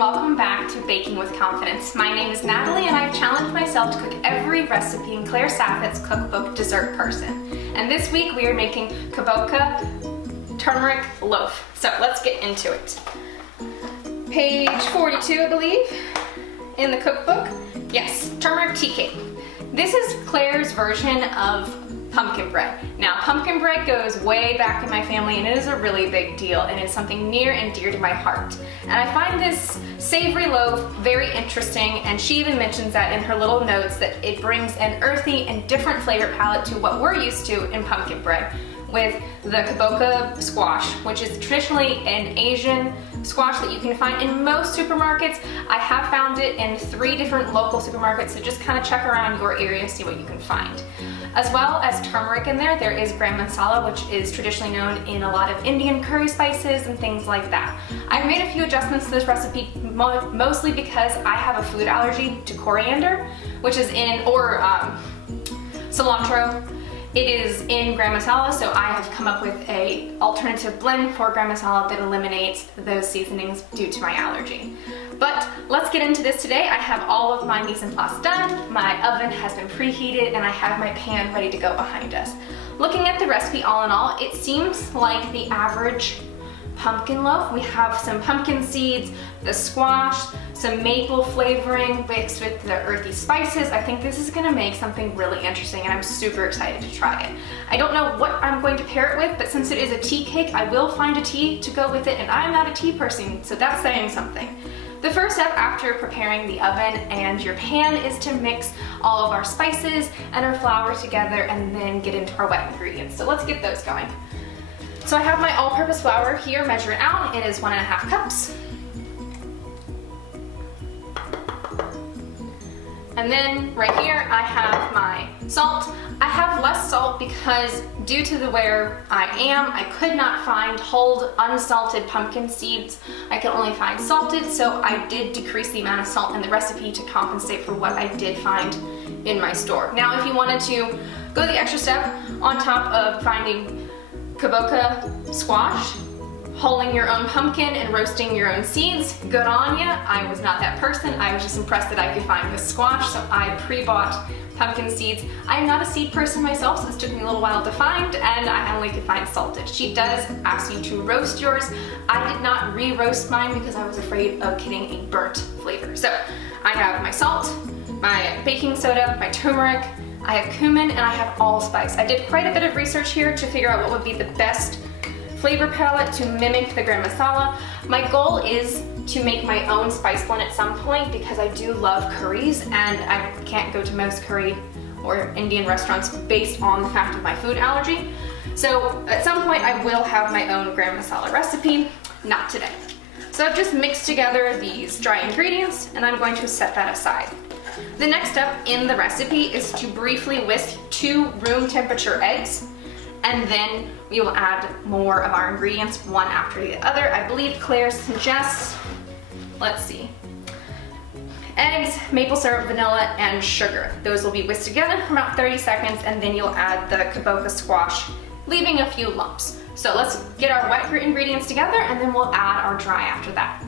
welcome back to Baking with Confidence. My name is Natalie and I've challenged myself to cook every recipe in Claire Saffit's cookbook, Dessert Person. And this week we are making Kabocha turmeric loaf. So let's get into it. Page 42, I believe, in the cookbook. Yes, turmeric tea cake. This is Claire's version of pumpkin bread. Now, pumpkin bread goes way back in my family and it is a really big deal and it's something near and dear to my heart. And I find this savory loaf very interesting, and she even mentions that in her little notes that it brings an earthy and different flavor palette to what we're used to in pumpkin bread, with the Kabocha squash, which is traditionally an Asian squash that you can find in most supermarkets. I have found it in 3 different local supermarkets, so just kind of check around your area, see what you can find. As well as turmeric in there, there is gram masala, which is traditionally known in a lot of Indian curry spices and things like that. I've made a few adjustments to this recipe, mostly because I have a food allergy to coriander, which is in, or cilantro. It is in gram masala, so I have come up with a alternative blend for gram masala that eliminates those seasonings due to my allergy. But let's get into this today. I have all of my mise en place done, my oven has been preheated, and I have my pan ready to go behind us. Looking at the recipe all in all, it seems like the average pumpkin loaf. We have some pumpkin seeds, the squash, some maple flavoring mixed with the earthy spices. I think this is gonna make something really interesting and I'm super excited to try it. I don't know what I'm going to pair it with, but since it is a tea cake, I will find a tea to go with it, and I'm not a tea person, so that's saying something. The first step after preparing the oven and your pan is to mix all of our spices and our flour together and then get into our wet ingredients. So let's get those going. So I have my all-purpose flour here measured out. It is 1.5 cups. And then right here I have my salt. I have less salt because due to where I am, I could not find whole unsalted pumpkin seeds. I could only find salted, so I did decrease the amount of salt in the recipe to compensate for what I did find in my store. Now, if you wanted to go the extra step on top of finding Kabocha squash, hulling your own pumpkin and roasting your own seeds, good on ya. I was not that person. I was just impressed that I could find this squash, so I pre-bought pumpkin seeds. I'm not a seed person myself, so this took me a little while to find, and I only could find salted. She does ask you to roast yours. I did not re-roast mine because I was afraid of getting a burnt flavor. So I have my salt, my baking soda, my turmeric, I have cumin, and I have allspice. I did quite a bit of research here to figure out what would be the best flavor palette to mimic the gram masala. My goal is to make my own spice blend at some point because I do love curries and I can't go to most curry or Indian restaurants based on the fact of my food allergy. So at some point I will have my own gram masala recipe, not today. So I've just mixed together these dry ingredients and I'm going to set that aside. The next step in the recipe is to briefly whisk 2 room temperature eggs, and then we will add more of our ingredients one after the other. I believe Claire suggests, let's see, eggs, maple syrup, vanilla, and sugar. Those will be whisked together for about 30 seconds, and then you'll add the Kabocha squash, leaving a few lumps. So let's get our wet ingredients together, and then we'll add our dry after that.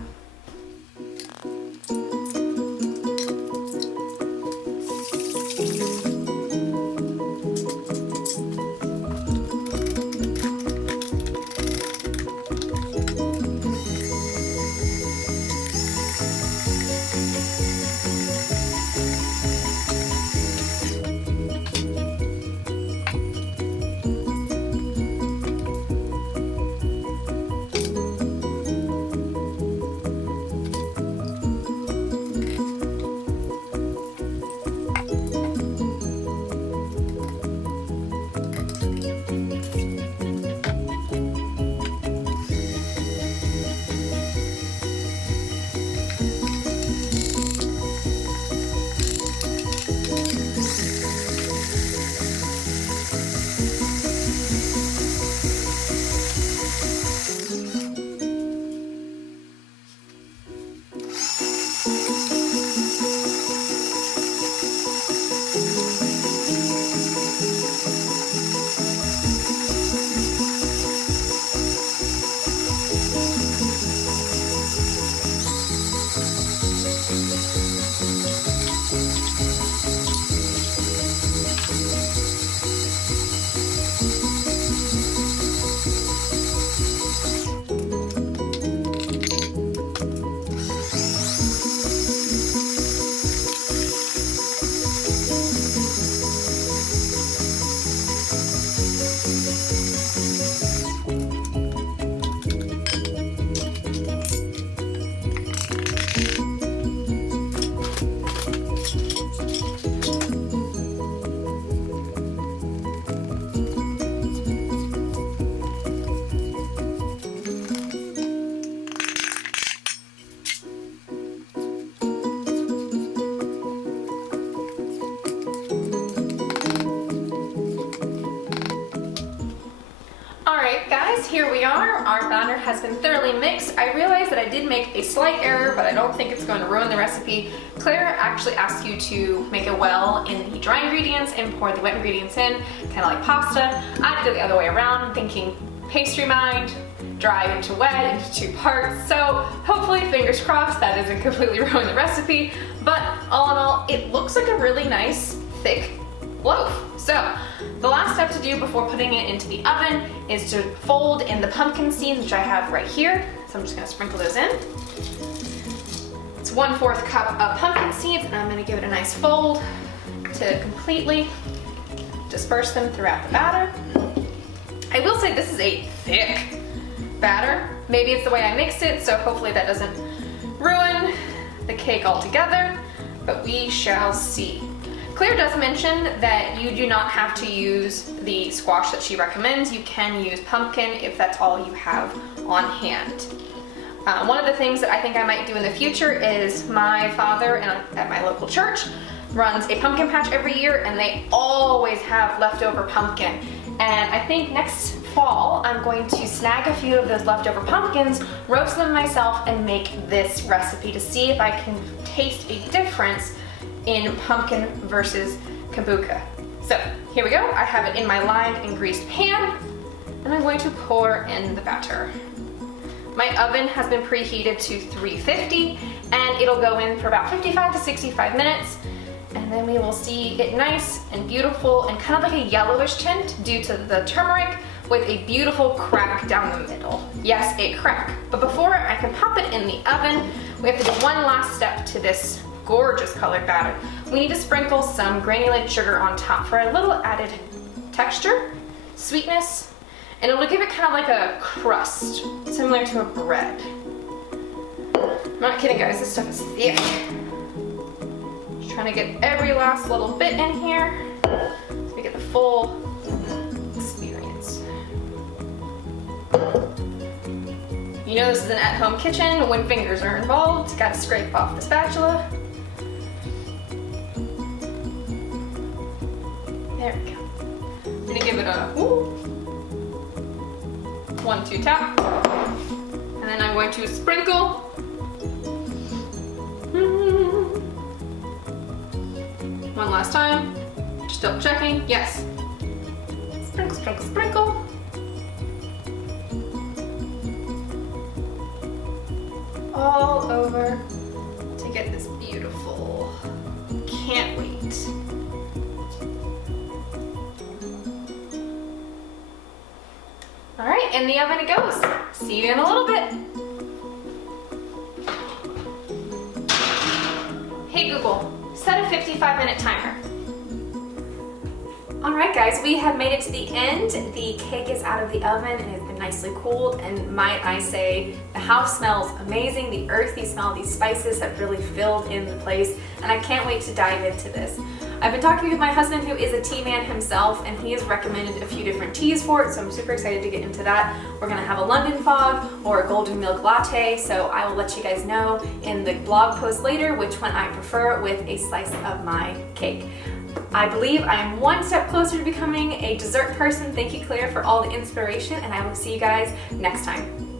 has been thoroughly mixed, I realized that I did make a slight error, but I don't think it's going to ruin the recipe. Claire actually asked you to make a well in the dry ingredients and pour the wet ingredients in, kind of like pasta. I did it the other way around, thinking pastry mind, dry into wet into 2 parts. So hopefully, fingers crossed, that doesn't completely ruin the recipe. But all in all, it looks like a really nice, thick loaf. So the last step to do before putting it into the oven is to fold in the pumpkin seeds, which I have right here. So I'm just gonna sprinkle those in. It's 1/4 cup of pumpkin seeds, and I'm gonna give it a nice fold to completely disperse them throughout the batter. I will say this is a thick batter. Maybe it's the way I mixed it, so hopefully that doesn't ruin the cake altogether, but we shall see. Claire does mention that you do not have to use the squash that she recommends. You can use pumpkin if that's all you have on hand. One of the things that I think I might do in the future is my father at my local church runs a pumpkin patch every year, and they always have leftover pumpkin. And I think next fall I'm going to snag a few of those leftover pumpkins, roast them myself, and make this recipe to see if I can taste a difference in pumpkin versus kabocha. So here we go. I have it in my lined and greased pan, and I'm going to pour in the batter. My oven has been preheated to 350, and it'll go in for about 55 to 65 minutes. And then we will see it nice and beautiful and kind of like a yellowish tint due to the turmeric, with a beautiful crack down the middle. Yes, a crack. But before I can pop it in the oven, we have to do one last step to this gorgeous colored batter. We need to sprinkle some granulated sugar on top for a little added texture, sweetness, and it'll give it kind of like a crust, similar to a bread. I'm not kidding, guys, this stuff is thick. Just trying to get every last little bit in here so we get the full experience. You know this is an at-home kitchen when fingers are involved. Gotta scrape off the spatula. There we go. I'm gonna give it a 1-2 tap. And then I'm going to sprinkle. One last time. Just double checking. Yes. Sprinkle, sprinkle, sprinkle. All over to get this beautiful. Can't wait. All right, in the oven it goes. See you in a little bit. Hey Google, set a 55-minute timer. All right guys, we have made it to the end. The cake is out of the oven and has been nicely cooled, and might I say, the house smells amazing. The earthy smell of these spices have really filled in the place, and I can't wait to dive into this. I've been talking with my husband, who is a tea man himself, and he has recommended a few different teas for it, so I'm super excited to get into that. We're gonna have a London fog or a golden milk latte, so I will let you guys know in the blog post later which one I prefer with a slice of my cake. I believe I am one step closer to becoming a dessert person. Thank you, Claire, for all the inspiration, and I will see you guys next time.